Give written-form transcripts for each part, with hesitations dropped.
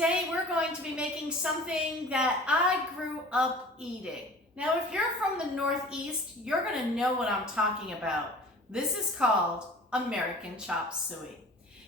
today we're going to be making something that I grew up eating. Now, if you're from the Northeast, you're going to know what I'm talking about. This is called American Chop Suey.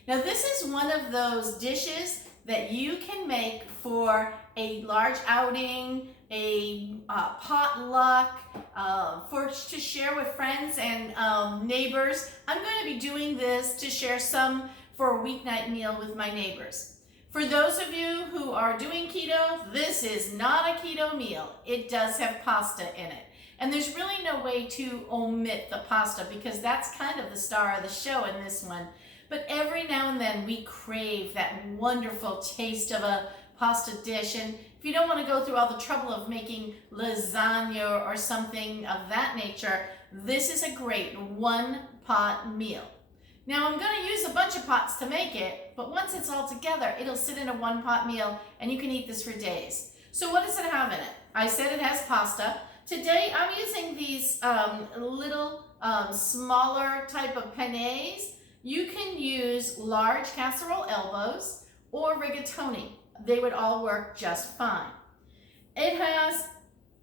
Now, this is one of those dishes that you can make for a large outing, a potluck, to share with friends and neighbors. I'm going to be doing this to share some for a weeknight meal with my neighbors. For those of you who are doing keto, this is not a keto meal. It does have pasta in it. And there's really no way to omit the pasta because that's kind of the star of the show in this one. But every now and then we crave that wonderful taste of a pasta dish. And if you don't want to go through all the trouble of making lasagna or something of that nature, this is a great one-pot meal. Now I'm going to use a bunch of pots to make it, but once it's all together, it'll sit in a one-pot meal and you can eat this for days. So what does it have in it? I said it has pasta. Today I'm using these little smaller type of penes. You can use large casserole elbows or rigatoni. They would all work just fine. It has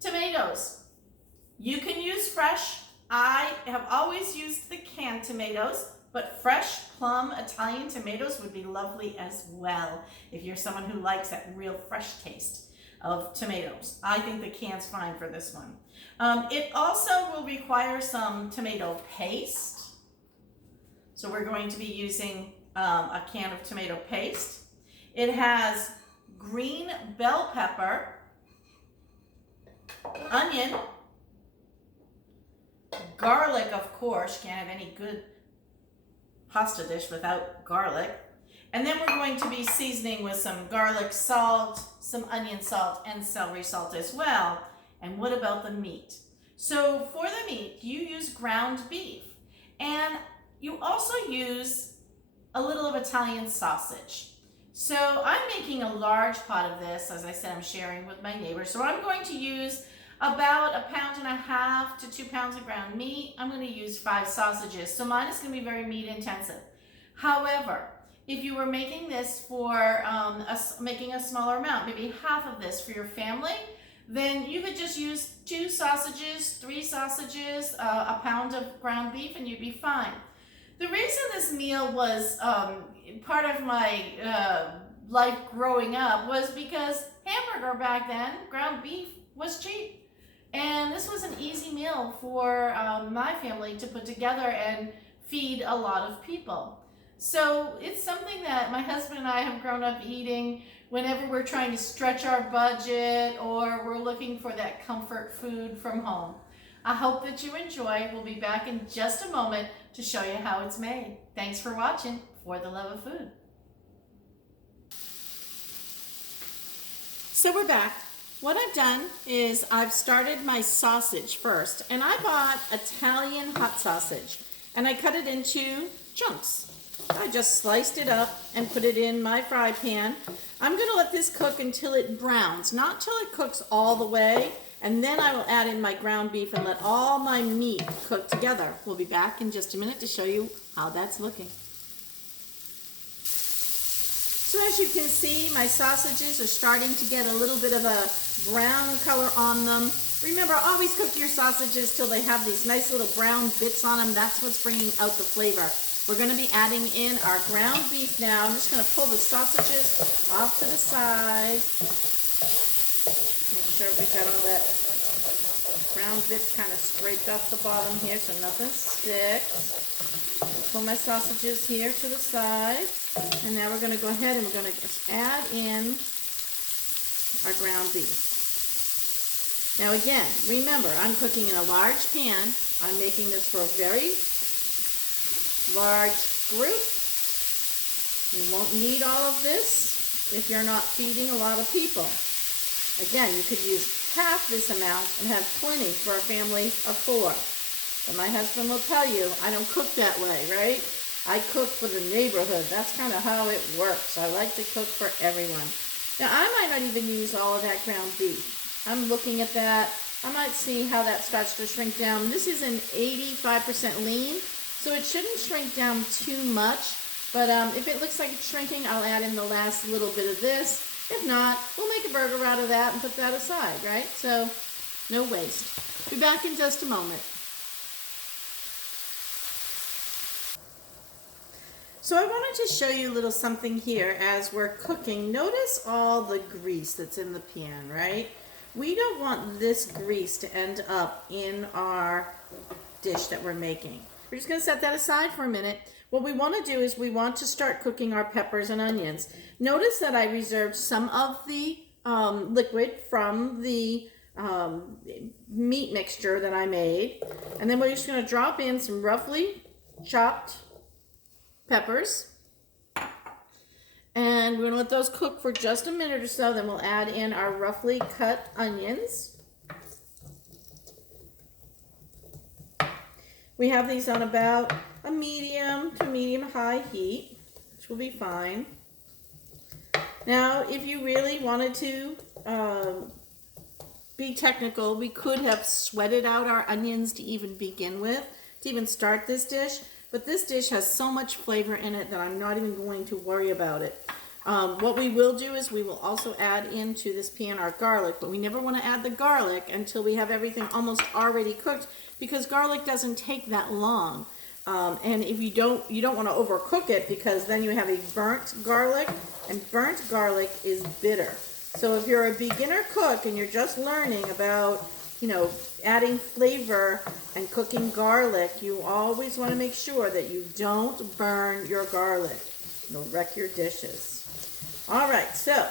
tomatoes. You can use fresh. I have always used the canned tomatoes, but fresh plum Italian tomatoes would be lovely as well if you're someone who likes that real fresh taste of tomatoes. I think the can's fine for this one. It also will require some tomato paste. So we're going to be using a can of tomato paste. It has green bell pepper, onion, garlic, of course. Can't have any good pasta dish without garlic. And then we're going to be seasoning with some garlic salt, some onion salt, and celery salt as well. And what about the meat? So for the meat, you use ground beef. And you also use a little of Italian sausage. So I'm making a large pot of this. As I said, I'm sharing with my neighbors. So I'm going to use about 1.5 pounds to 2 pounds of ground meat. I'm going to use 5 sausages. So mine is going to be very meat intensive. However, if you were making this for making a smaller amount, maybe half of this for your family, then you could just use 2 sausages, 3 sausages, a pound of ground beef, and you'd be fine. The reason this meal was part of my life growing up was because hamburger back then, ground beef, was cheap. And this was an easy meal for my family to put together and feed a lot of people. So it's something that my husband and I have grown up eating whenever we're trying to stretch our budget or we're looking for that comfort food from home. I hope that you enjoy. We'll be back in just a moment to show you how it's made. Thanks for watching For the Love of Food. So we're back. What I've done is I've started my sausage first, and I bought Italian hot sausage, and I cut it into chunks. I just sliced it up and put it in my fry pan. I'm going to let this cook until it browns, not till it cooks all the way, and then I will add in my ground beef and let all my meat cook together. We'll be back in just a minute to show you how that's looking. So as you can see, my sausages are starting to get a little bit of a brown color on them. Remember, always cook your sausages till they have these nice little brown bits on them. That's what's bringing out the flavor. We're going to be adding in our ground beef now. I'm just going to pull the sausages off to the side. Make sure we've got all that ground bits kind of scraped off the bottom here so nothing sticks. Pull my sausages here to the side. And now we're going to go ahead and we're going to add in our ground beef. Now again, remember, I'm cooking in a large pan. I'm making this for a very large group. You won't need all of this if you're not feeding a lot of people. Again, you could use half this amount and have plenty for a family of 4. But my husband will tell you, I don't cook that way, right? I cook for the neighborhood. That's kind of how it works. I like to cook for everyone. Now, I might not even use all of that ground beef. I'm looking at that. I might see how that starts to shrink down. This is an 85% lean, so it shouldn't shrink down too much. But if it looks like it's shrinking, I'll add in the last little bit of this. If not, we'll make a burger out of that and put that aside, right? So no waste. Be back in just a moment. So I wanted to show you a little something here as we're cooking. Notice all the grease that's in the pan, right? We don't want this grease to end up in our dish that we're making. We're just going to set that aside for a minute. What we want to do is we want to start cooking our peppers and onions. Notice that I reserved some of the liquid from the meat mixture that I made. And then we're just going to drop in some roughly chopped peppers. And we're going to let those cook for just a minute or so. Then we'll add in our roughly cut onions. We have these on about a medium to medium-high heat, which will be fine. Now, if you really wanted to be technical, we could have sweated out our onions to even begin with, to even start this dish. But this dish has so much flavor in it that I'm not even going to worry about it. What we will do is we will also add into this pan our garlic, but we never want to add the garlic until we have everything almost already cooked, because garlic doesn't take that long. And if you don't want to overcook it, because then you have a burnt garlic, and burnt garlic is bitter. So if you're a beginner cook and you're just learning about, adding flavor and cooking garlic, you always want to make sure that you don't burn your garlic. It'll wreck your dishes. All right, so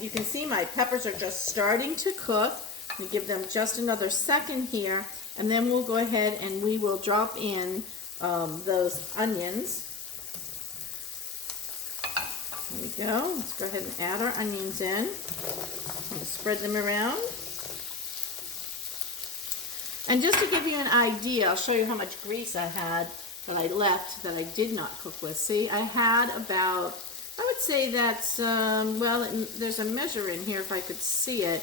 you can see my peppers are just starting to cook. We give them just another second here, and then we'll go ahead and we will drop in those onions. There we go. Let's go ahead and add our onions in. I'm going to spread them around. And just to give you an idea, I'll show you how much grease I had that I left that I did not cook with. See, I had about, I would say that's, well, there's a measure in here if I could see it,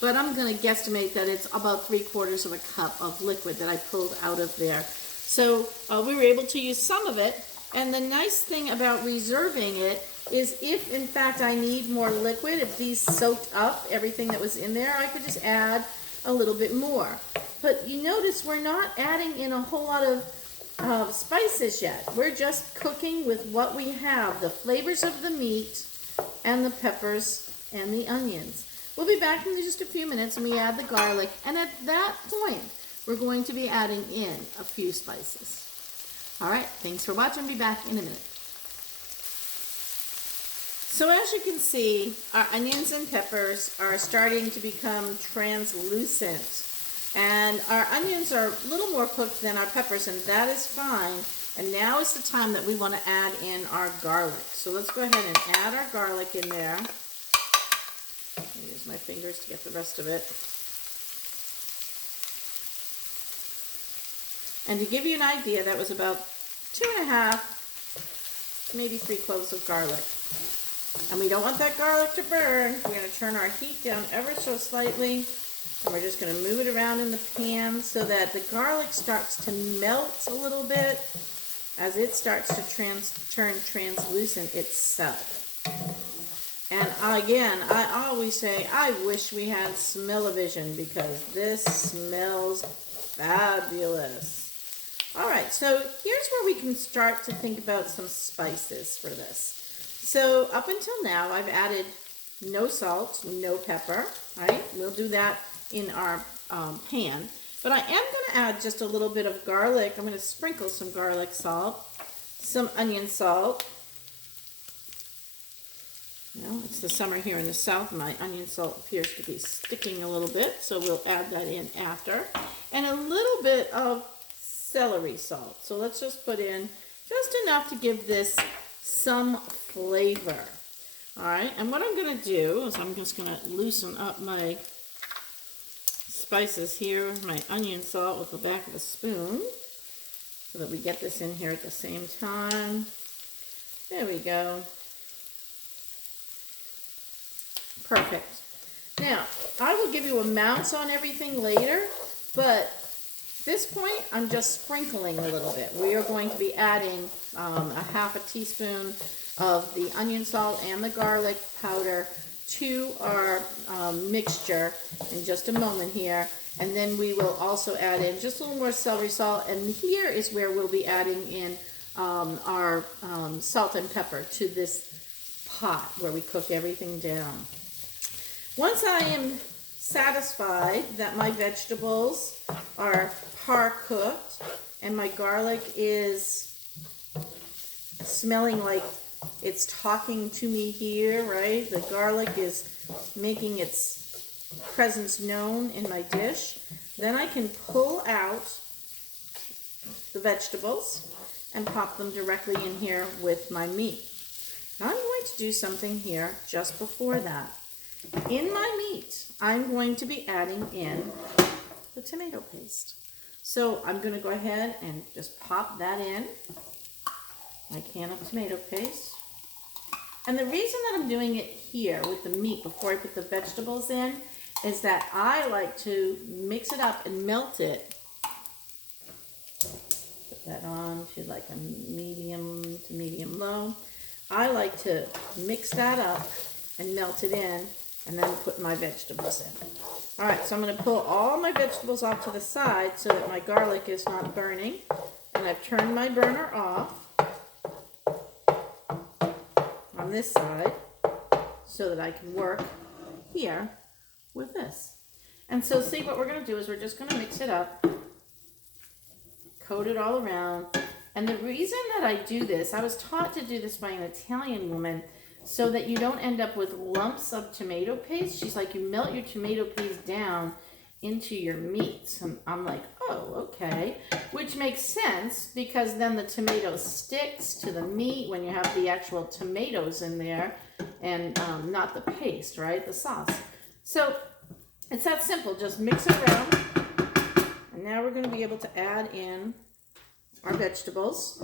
but I'm going to guesstimate that it's about 3/4 of a cup of liquid that I pulled out of there. So we were able to use some of it, and the nice thing about reserving it is if, in fact, I need more liquid, if these soaked up everything that was in there, I could just add a little bit more. But you notice we're not adding in a whole lot of spices yet. We're just cooking with what we have, the flavors of the meat and the peppers and the onions. We'll be back in just a few minutes and we add the garlic, and at that point we're going to be adding in a few spices. All right, thanks for watching. I'll be back in a minute. So as you can see, our onions and peppers are starting to become translucent. And our onions are a little more cooked than our peppers, and that is fine. And now is the time that we want to add in our garlic. So let's go ahead and add our garlic in there. I'll use my fingers to get the rest of it. And to give you an idea, that was about 2.5, maybe 3 cloves of garlic. And we don't want that garlic to burn. We're going to turn our heat down ever so slightly. And we're just going to move it around in the pan so that the garlic starts to melt a little bit as it starts to turn translucent itself. And again, I always say, I wish we had smell-o-vision because this smells fabulous. All right, so here's where we can start to think about some spices for this. So up until now, I've added no salt, no pepper, right? We'll do that in our pan. But I am going to add just a little bit of garlic. I'm going to sprinkle some garlic salt, some onion salt. It's the summer here in the south. My onion salt appears to be sticking a little bit, so we'll add that in after. And a little bit of celery salt. So let's just put in just enough to give this some flavor. All right, and what I'm going to do is I'm just going to loosen up my spices here, my onion salt with the back of a spoon, so that we get this in here at the same time. There we go. Perfect. Now, I will give you amounts on everything later, but at this point, I'm just sprinkling a little bit. We are going to be adding a 1/2 teaspoon of the onion salt and the garlic powder to our mixture in just a moment here. And then we will also add in just a little more celery salt. And here is where we'll be adding in our salt and pepper to this pot where we cook everything down. Once I am satisfied that my vegetables are par cooked and my garlic is smelling like it's talking to me here, right? The garlic is making its presence known in my dish. Then I can pull out the vegetables and pop them directly in here with my meat. Now I'm going to do something here just before that. In my meat, I'm going to be adding in the tomato paste. So I'm going to go ahead and just pop that in, my can of tomato paste. And the reason that I'm doing it here with the meat before I put the vegetables in is that I like to mix it up and melt it. Put that on to like a medium to medium low. I like to mix that up and melt it in and then put my vegetables in. All right, so I'm going to pull all my vegetables off to the side so that my garlic is not burning. And I've turned my burner off on this side so that I can work here with this. And so see, what we're going to do is we're just going to mix it up, coat it all around. And the reason that I do this, I was taught to do this by an Italian woman so that you don't end up with lumps of tomato paste. She's like, you melt your tomato paste down into your meat. And I'm like, oh, okay. Which makes sense because then the tomato sticks to the meat when you have the actual tomatoes in there and not the paste, right? The sauce. So it's that simple. Just mix it around. And now we're going to be able to add in our vegetables.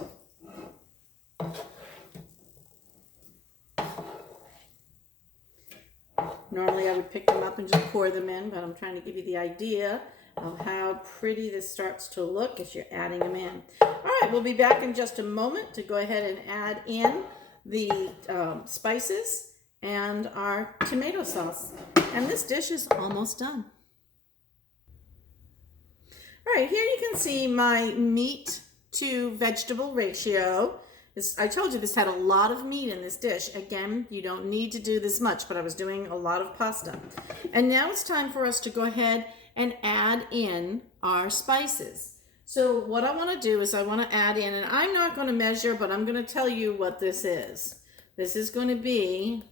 Normally I would pick them up and just pour them in, but I'm trying to give you the idea of how pretty this starts to look as you're adding them in. All right, we'll be back in just a moment to go ahead and add in the spices and our tomato sauce. And this dish is almost done. All right, here you can see my meat to vegetable ratio. I told you this had a lot of meat in this dish. Again, you don't need to do this much, but I was doing a lot of pasta. And now it's time for us to go ahead and add in our spices. So what I want to do is I want to add in, and I'm not going to measure, but I'm going to tell you what this is. This is going to be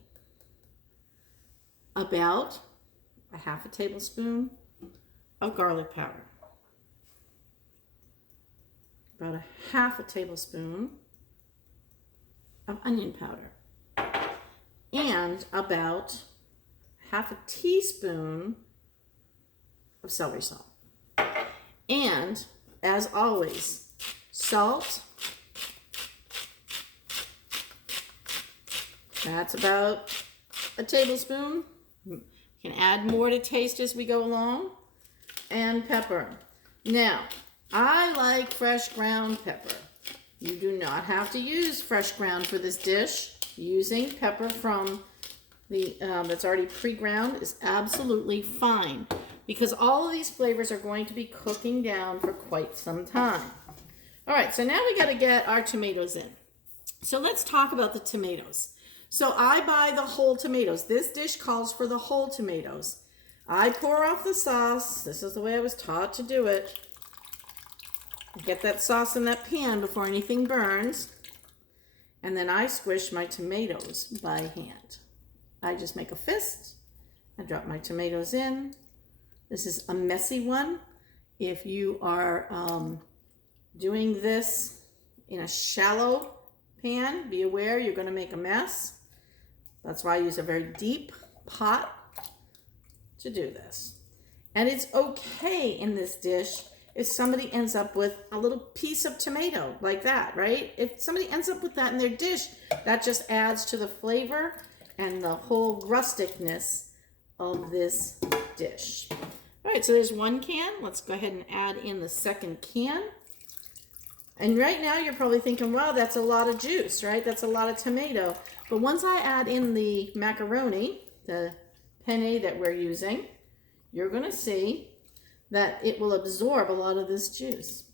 about a half a tablespoon of garlic powder. About a half a tablespoon of onion powder, and about half a teaspoon of celery salt. And as always, salt. That's about a tablespoon. You can add more to taste as we go along. And pepper. Now, I like fresh ground pepper. You do not have to use fresh ground for this dish. Using pepper from the that's already pre-ground is absolutely fine because all of these flavors are going to be cooking down for quite some time. All right, so now we got to get our tomatoes in. So let's talk about the tomatoes. So I buy the whole tomatoes. This dish calls for the whole tomatoes. I pour off the sauce. This is the way I was taught to do it. Get that sauce in that pan before anything burns. And then I squish my tomatoes by hand. I just make a fist and drop my tomatoes in. This is a messy one. If you are doing this in a shallow pan, be aware you're going to make a mess. That's why I use a very deep pot to do this. And it's okay in this dish if somebody ends up with a little piece of tomato like that, right? If somebody ends up with that in their dish, that just adds to the flavor and the whole rusticness of this dish. All right, so there's one can. Let's go ahead and add in the second can. And right now you're probably thinking, wow, that's a lot of juice, right? That's a lot of tomato. But once I add in the macaroni, the penne that we're using, you're going to see that it will absorb a lot of this juice.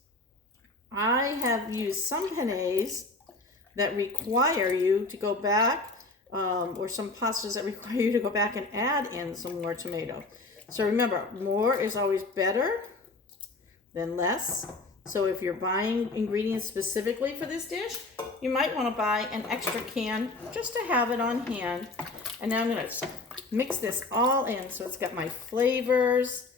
I have used some pennes that require you to go back, or some pastas that require you to go back and add in some more tomato. So remember, more is always better than less. So if you're buying ingredients specifically for this dish, you might want to buy an extra can just to have it on hand. And now I'm going to mix this all in. So it's got my flavors,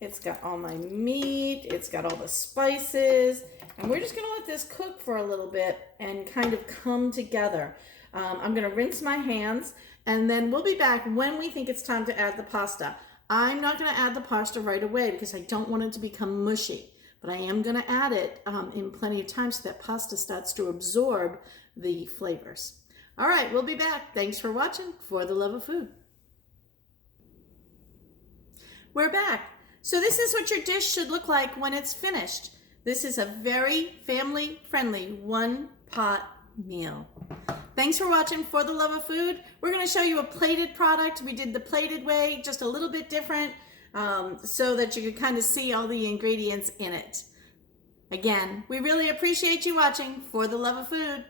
it's got all my meat, it's got all the spices, and we're just going to let this cook for a little bit and kind of come together. I'm going to rinse my hands, and then we'll be back when we think it's time to add the pasta. I'm not going to add the pasta right away because I don't want it to become mushy, but I am going to add it in plenty of time so that pasta starts to absorb the flavors. All right, we'll be back. Thanks for watching For the Love of Food. We're back. So this is what your dish should look like when it's finished. This is a very family-friendly one-pot meal. Thanks for watching For the Love of Food. We're going to show you a plated product. We did the plated way, just a little bit different, so that you can kind of see all the ingredients in it. Again, we really appreciate you watching For the Love of Food.